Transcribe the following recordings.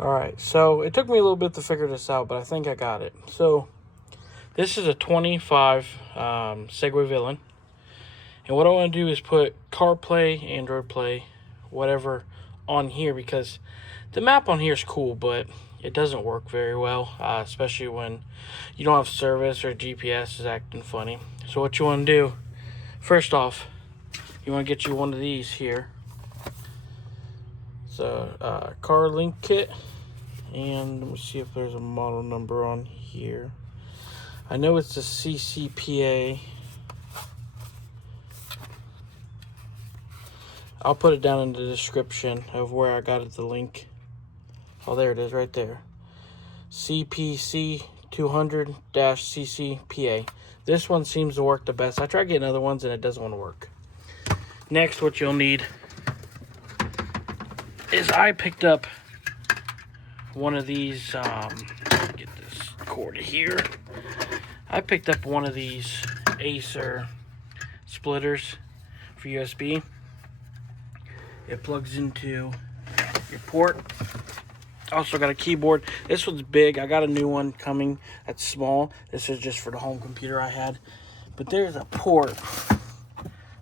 Alright, so it took me a little bit to figure this out, but I think I got it. So, this is a 25 Segway Villain. And what I want to do is put CarPlay, Android Play, whatever on here, because the map on here is cool, but it doesn't work very well, especially when you don't have service or GPS is acting funny. So what you want to do, first off, you want to get you one of these here. It's a Carlinkit, and let me see if there's a model number on here. I know it's a CCPA. I'll put it down in the description of where I got it, the link. Oh, there it is right there. CPC 200-CCPA. This one seems to work the best. I tried getting other ones and it doesn't want to work. Next, what you'll need is I picked up one of these, get this cord here. I picked up one of these Acer splitters for USB. It plugs into your port. Also got a keyboard. This one's big. I got a new one coming that's small. This is just for the home computer I had. But there's a port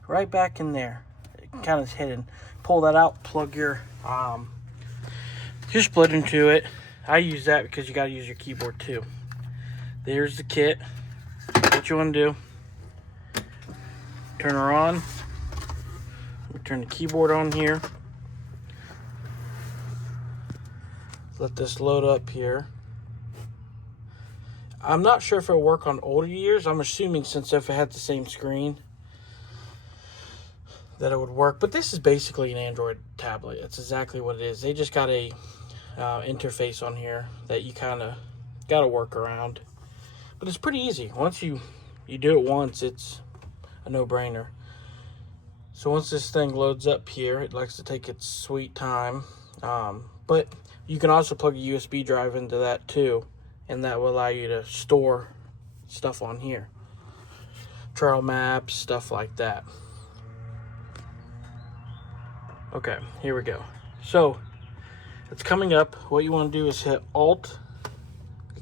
right back in there. It kind of is hidden. Pull that out, plug your split into it. I use that because you got to use your keyboard too. There's the kit. What you want to do, turn her on. Turn the keyboard on here. Let this load up here. I'm not sure if it'll work on older years. I'm assuming since if it had the same screen that it would work. But this is basically an Android tablet. That's exactly what it is. They just got a interface on here that you kind of got to work around. But it's pretty easy. Once you do it once, it's a no-brainer. So once this thing loads up here, it likes to take its sweet time. But you can also plug a USB drive into that too, and that will allow you to store stuff on here. Trail maps, stuff like that. Okay, here we go. So it's coming up. What you want to do is hit Alt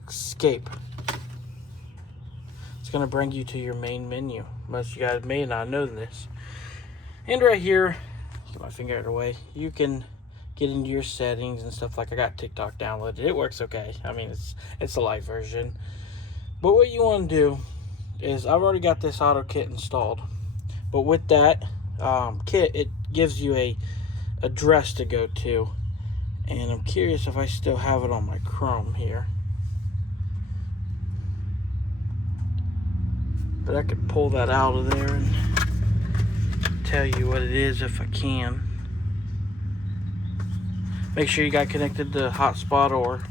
Escape. It's going to bring you to your main menu. Most of you guys may not know this. And right here, get my finger out of the way, you can get into your settings and stuff. Like I got TikTok downloaded. It works okay. I mean, it's a light version. But what you want to do is, I've already got this auto kit installed. But with that kit, it gives you a address to go to. And I'm curious if I still have it on my Chrome here. But I could pull that out of there and tell you what it is if I can. Make sure you got connected to hotspot or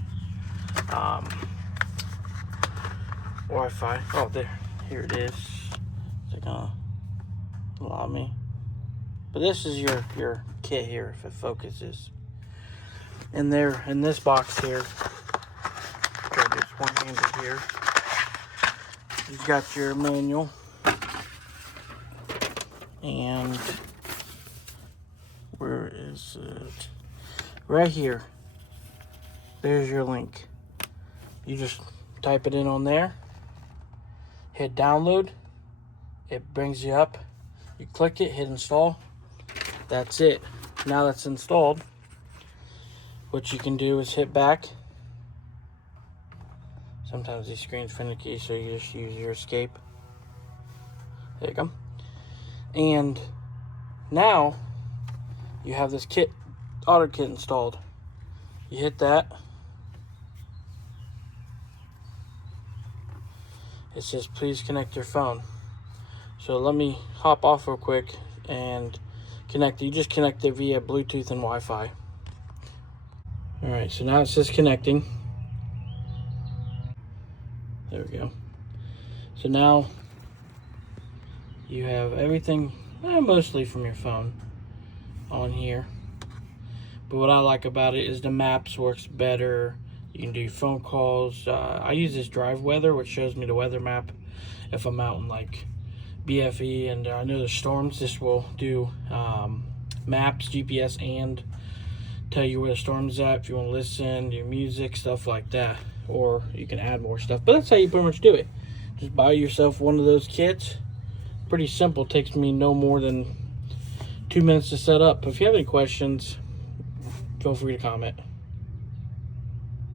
Wi-Fi. Oh, there, here it is. Is it gonna allow me? But this is your kit here, if it focuses. And there in this box here, try to do this one-handed here. You've got your manual. And where is it? Right here. There's your link. You just type it in on there. Hit download. It brings you up. You click it, hit install. That's it. Now that's installed, what you can do is hit back. Sometimes these screens finicky, so you just use your escape. There you go. And now you have this kit, auto kit installed. You hit that. It says please connect your phone. So let me hop off real quick and connect. You just connect it via Bluetooth and Wi-Fi. Alright, so now it says connecting. There we go. So now you have everything, mostly from your phone, on here. But what I like about it is the maps works better. You can do phone calls. I use this Drive Weather, which shows me the weather map if I'm out in like BFE and I know there's storms. This will do maps, GPS, and tell you where the storm's at if you want to listen, your music, stuff like that. Or you can add more stuff. But that's how you pretty much do it. Just buy yourself one of those kits. Pretty simple. Takes me no more than 2 minutes to set up. If you have any questions, feel free to comment.